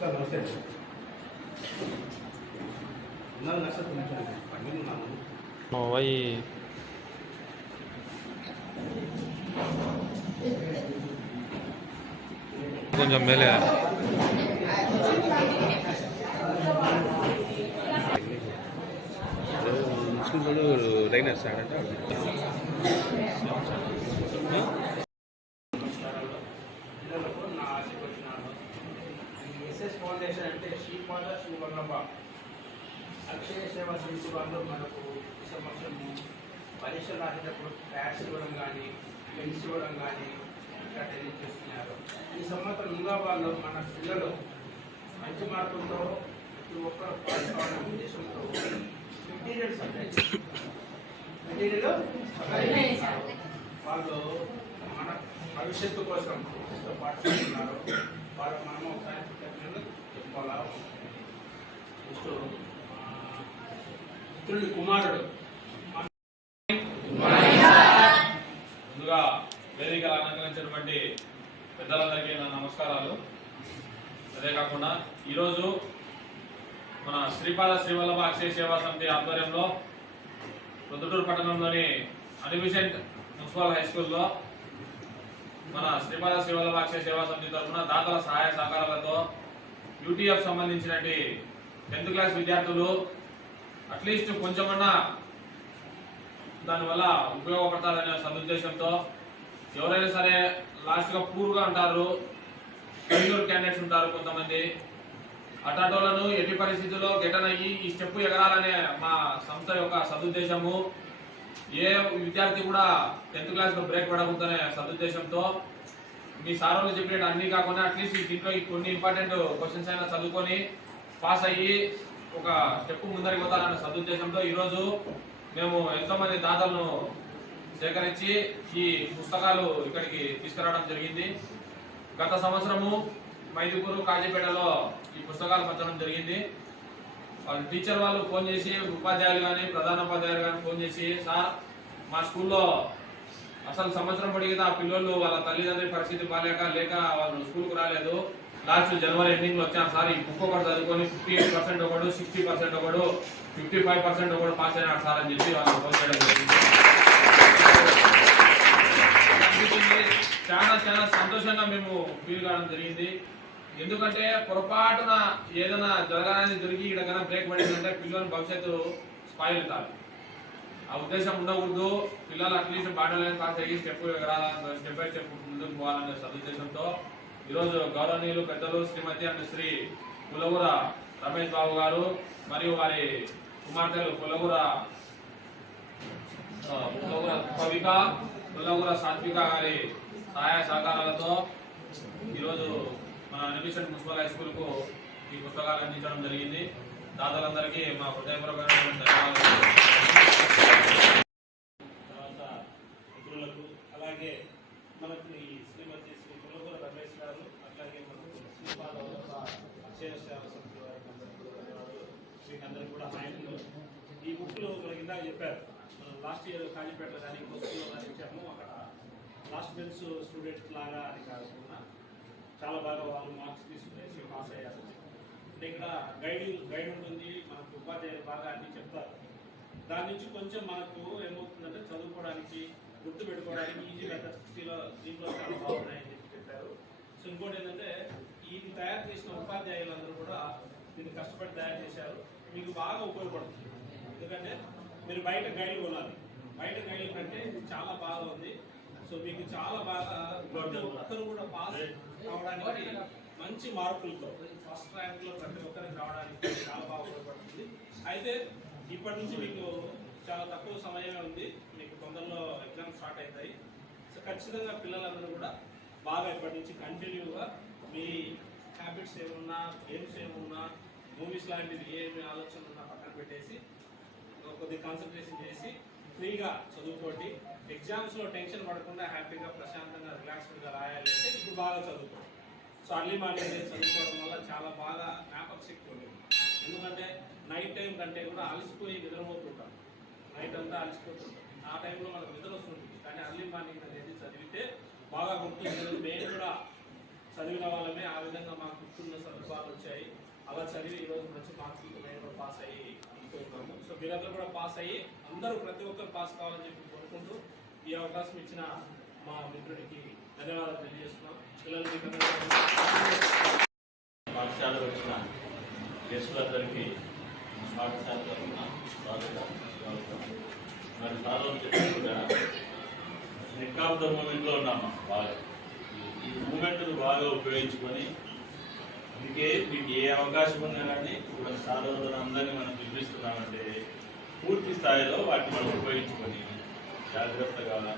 Sir నమస్తే ఉన్నాను నక్షత్రం నుంచి పండుగ ఉన్నాను వై కొంచెం మేలే ముస్లిం వాళ్ళు లైన్ వేస్తాడంటే ఫౌండేషన్ అంటే శ్రీపాద శ్రీవల్లభ అక్షయ సేవ శ్రీ వాళ్ళు మనకు ఈ సంవత్సరము పరీక్షలు రాసేటప్పుడు ప్యాడ్స్ ఇవ్వడం కానీ పెన్స్ ఇవ్వడం కానీ అటెయిన్ చేస్తున్నారు. ఈ సంవత్సరం ఇంకా వాళ్ళు మన పిల్లలు మంచి మార్కులతో ప్రతి ఒక్కరు పాస్ కావాలనే ఉద్దేశంతో మెటీరియల్ సప్లై మెటీరియల్ వాళ్ళు మన భవిష్యత్తు కోసం ఎంతో పాటుపడుతున్నారు వాళ్ళు మనం ఒకసారి కృతజ్ఞతలు నెక్స్ట్ మిత్రుడి కుమారుడు ముందుగా వేదిక అలంకరించినటువంటి పెద్దలందరికీ నా నమస్కారాలు. అదే కాకుండా ఈరోజు మన శ్రీపాద శ్రీవల్లభ అక్షయ సేవా సమితి ఆధ్వర్యంలో రుద్రటూరు పట్టణంలోని అనివిసెంట్ మున్సిపల్ హై స్కూల్లో మన శ్రీపాద శ్రీవల్లభ అక్షయ సేవా సమితి తరఫున దాతల సహాయ సహకారాలతో యూటీఎఫ్ సంబంధించినటువంటి టెన్త్ క్లాస్ విద్యార్థులు అట్లీస్ట్ కొంచెమన్నా దానివల్ల ఉపయోగపడతారనే సదుద్దేశంతో ఎవరైనా సరే లాస్ట్గా పూర్గా ఉంటారు ఫెయిల్యూర్ క్యాండిడేట్స్ ఉంటారు కొంతమంది. అటాటోలను ఎట్టి పరిస్థితుల్లో గెటన్ అయ్యి ఈ స్టెప్ ఎగరాలనే మా సంస్థ యొక్క సదుద్దేశము. ఏ విద్యార్థి కూడా టెన్త్ క్లాస్లో బ్రేక్ పడకూడదనే సదుద్దేశంతో మీ సార్ వాళ్ళు చెప్పినట్టు అన్ని కాకుండా అట్లీస్ట్ దీంట్లో ఈ కొన్ని ఇంపార్టెంట్ క్వశ్చన్స్ అయినా చదువుకొని పాస్ అయ్యి ఒక స్టెప్ ముందరికి పోతారన్న సదుద్దేశంతో ఈరోజు మేము ఎంతోమంది దాతలను సేకరించి ఈ పుస్తకాలు ఇక్కడికి తీసుకురావడం జరిగింది. గత సంవత్సరము మైదుకూరు కాజీపేటలో ఈ పుస్తకాలు పంచడం జరిగింది. వాళ్ళు టీచర్ వాళ్ళు ఫోన్ చేసి ఉపాధ్యాయులు కానీ ప్రధాన ఉపాధ్యాయులు కానీ ఫోన్ చేసి సార్ మా స్కూల్లో అసలు సంవత్సరం పొడిగితే ఆ పిల్లలు వాళ్ళ తల్లిదండ్రుల పరిస్థితి బాగాలేక లేక వాళ్ళు స్కూల్కి రాలేదు. లాస్ట్ జనవరి ఎండింగ్లో వచ్చాను సార్. ఈ బుక్ ఒకటి చదువుకొని ఫిఫ్టీ ఎయిట్ పర్సెంట్ ఒకడు సిక్స్టీ పర్సెంట్ ఒకడు ఫిఫ్టీ ఫైవ్ పర్సెంట్ ఒకడు పాస్ అయినాడు సార్ అని చెప్పి వాళ్ళు ఫోన్ చేయడం జరిగింది. చాలా చాలా సంతోషంగా మేము ఫీల్ కావడం జరిగింది. ఎందుకంటే పొరపాటున ఏదైనా జరగాలని జరిగి ఇక్కడ కన్నా బ్రేక్ పడిందంటే పిల్లల భవిష్యత్తు స్పాయిల్ కాదు. ఆ ఉద్దేశం ఉండకూడదు. పిల్లలు అట్లీస్ట్ బాటలో పాస్ అయ్యి స్టెప్ స్టెప్ బై స్టెప్ ముందుకు పోవాలనే సదుద్దేశంతో ఈరోజు గౌరవనీయులు పెద్దలు శ్రీమతి అండ్ శ్రీ పులగుర రమేష్ బాబు గారు మరియు వారి కుమార్తెలు పులగుర ఆ, కవిక పులగుర సాత్విక గారి సహాయ సహకారాలతో ఈరోజు మన అనిమిషన్ మున్సిపల్ హై స్కూల్కు ఈ పుస్తకాలు అందించడం జరిగింది. దాతలందరికీ మా హృదయపూర్వకమైన ధన్యవాదాలు. తర్వాత మిత్రులకు అలాగే మనకు ఈ శ్రీమతి శ్రీ పులగూర రమేష్ గారు అట్లాగే మనకు శ్రీపాద వల్లభ అక్షయ సేవ సమితి వారికి కూడా ధన్యవాదాలు. మీకు అందరికీ కూడా హాయిలు ఈ బుక్లు మనకి ఇందాక చెప్పారు మనం లాస్ట్ ఇయర్ కాజీపేట కానీ ఇంకో కానీ ఇచ్చాము అక్కడ లాస్ట్ బెంచ్ స్టూడెంట్స్ లాగా అని కాకుండా చాలా బాగా వాళ్ళు మార్క్స్ తీసుకునేసి పాస్ అయ్యారు. అంటే ఇక్కడ గైడ్ గైడ్ ఉంటుంది మనకు ఉపాధ్యాయులు బాగా అన్ని చెప్తారు. దాని నుంచి కొంచెం మనకు ఏమవుతుందంటే చదువుకోవడానికి గుర్తు పెట్టుకోవడానికి ఈజీ మెథడ్ దీంట్లో చాలా బాగున్నాయని చెప్పి చెప్పారు. సో ఇంకోటి ఏంటంటే ఇది తయారు చేసిన ఉపాధ్యాయులందరూ కూడా దీన్ని కష్టపడి తయారు చేశారు. మీకు బాగా ఉపయోగపడుతుంది. ఎందుకంటే మీరు బయట గైడ్లు కొనాలి. బయట గైడ్ల కంటే ఇది చాలా బాగా ఉంది. సో మీకు చాలా బాగా ప్రతి ఒక్కరు కూడా పాస్ అవడానికి మంచి మార్కులతో ఫస్ట్ ర్యాంక్లో ప్రతి ఒక్కరికి రావడానికి చాలా బాగా ఉపయోగపడుతుంది. అయితే ఇప్పటి నుంచి మీకు చాలా తక్కువ సమయమే ఉంది. మీకు తొందరలో ఎగ్జామ్ స్టార్ట్ అవుతాయి. సో ఖచ్చితంగా పిల్లలందరూ కూడా బాగా ఇప్పటి నుంచి కంటిన్యూగా మీ హ్యాబిట్స్ ఏమున్నా గేమ్స్ ఏమున్నా మూవీస్ లాంటివి ఏమి ఆలోచన ఉన్నా పక్కన పెట్టేసి కొద్దిగా కాన్సన్ట్రేషన్ చేసి ఫ్రీగా చదువుకోండి. ఎగ్జామ్స్లో టెన్షన్ పడకుండా హ్యాపీగా ప్రశాంతంగా రిలాక్స్డ్గా రాయాలి అంటే ఇప్పుడు బాగా చదువుకోండి. సో అర్లీ మార్నింగ్ చదువుకోవడం వల్ల చాలా బాగా జ్ఞాపక శక్తి ఉంటుంది ఎందుకంటే నైట్ టైం కంటే కూడా అలసిపోయి నిద్రపోతుంటాం. నైట్ అంతా అలసిపోతుంటాం. ఆ టైంలో మనకు నిద్ర వస్తుంటుంది. కానీ అర్లీ మార్నింగ్ అనేది చదివితే బాగా గుర్తుంది నేను కూడా చదివిన వాళ్ళమే. ఆ విధంగా మాకు గుర్తున్న సందర్భాలు వచ్చాయి. అలా చదివి ఈరోజు మంచి మార్కులతో కూడా పాస్ అయ్యి అనుకుంటున్నాము సో మీరందరూ కూడా పాస్ అయ్యి అందరూ ప్రతి ఒక్కరు పాస్ కావాలని చెప్పి కోరుకుంటూ ఈ అవకాశం ఇచ్చిన మా మిత్రుడికి ధన్యవాదాలు తెలియజేస్తున్నాం. పిల్లలు పాఠశాల వచ్చిన గెస్టులందరికీ పాఠశాల తరఫున స్వాగతం స్వాగతం. మరి సార్లు చెప్పినట్టుగా నిక్ ఆఫ్ ద మూమెంట్లో ఉన్నాము బాగా. ఈ- ఈ మూమెంట్ను బాగా ఉపయోగించుకొని అందుకే మీకు ఏ అవకాశం ఉన్నా కానీ ఇప్పుడు సాధువులను మనం పిలిపిస్తున్నామంటే పూర్తి స్థాయిలో వాటిని మనం ఉపయోగించుకొని జాగ్రత్తగా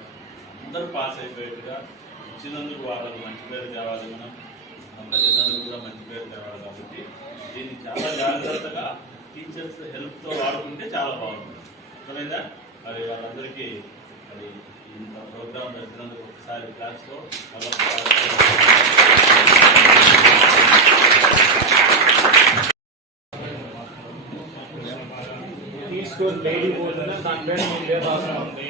అందరూ పాస్ అయిపోయేట్టుగా ఇచ్చినందుకు వాళ్ళకు మంచి పేరు తేవాలి మనం. మన తల్లిదండ్రులు కూడా మంచి పేరు తేవాలి కాబట్టి దీన్ని చాలా జాగ్రత్తగా టీచర్స్ హెల్ప్తో వాడుకుంటే చాలా బాగుంటుంది. అర్థమైందా? మరి వాళ్ళందరికీ మరి ఇంత ప్రోగ్రామ్ పెట్టినందుకు ఒకసారి క్లాస్లో తీసుకొని డైలీ పోతున్నా దాని పేరు మీ పేరు రాస్తా ఉంది.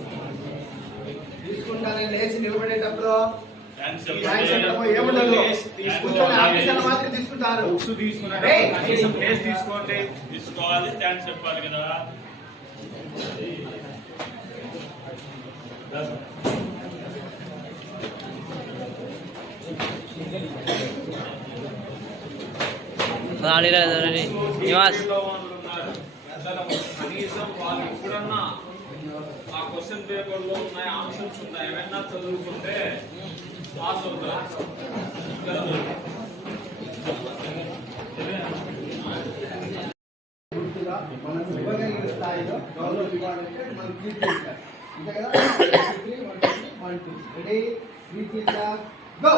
తీసుకుంటారు తీసుకోవాలి థ్యాంక్స్ చెప్పాలి కదా నివాస్ వాళ్ళు ఉన్నారు. కనీసం వాళ్ళు ఎప్పుడన్నా ఆ క్వశ్చన్ పేపర్లో ఉన్నాయి ఆన్సర్స్ ఉన్నాయి ఏమైనా చదువుకుంటే పాస్ అవుతారు మనం ఇవ్వగలిగిన స్థాయిలో గౌరవం ఇవ్వాలంటే మనం అంతే కదా వన్ టూ రెడీ గో